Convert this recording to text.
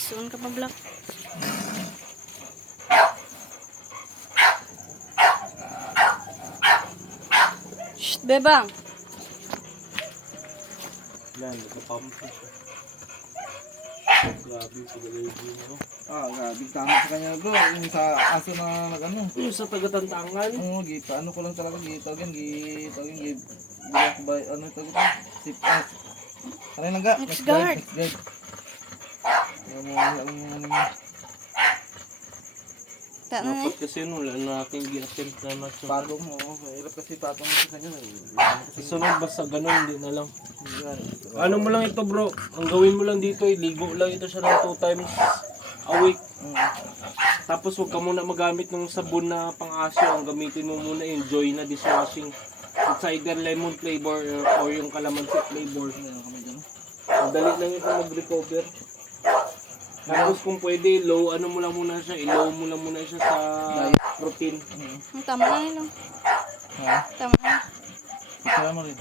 Soon ka pa black. Shh, bebang. Yan, nagpapamot na siya. Grabe, pag-alagin mo. Grabe, tama sa kanya bro. Yung sa aso na nag-ano. Yung sa taga-Tantangan. Oo, ano ko lang talaga, gitawagin, bilang ko ba, ano ito ko? Sip, ano yung langga? Next guard. Next guard. Yung Tanong Dapat kasi nung wala natin gi-attempt na natin. patong mo, mahirap kasi patong mo sa kanya. Susunod basta ganun, hindi na lang. Ano mo lang ito bro, ang gawin mo lang dito, ligo lang ito siya ng 2 times a week. Tapos huwag ka muna magamit ng sabon na pang-aso, ang gamitin mo muna yung Joy na dishwashing. It's either lemon flavor or yung calamansi flavor. Madali lang ito mag-recover. Tapos kung pwede, low ano mo lang muna siya, i-low mo lang muna siya sa protein. tama na nilo. Ha? Tama na. Ito mo rin.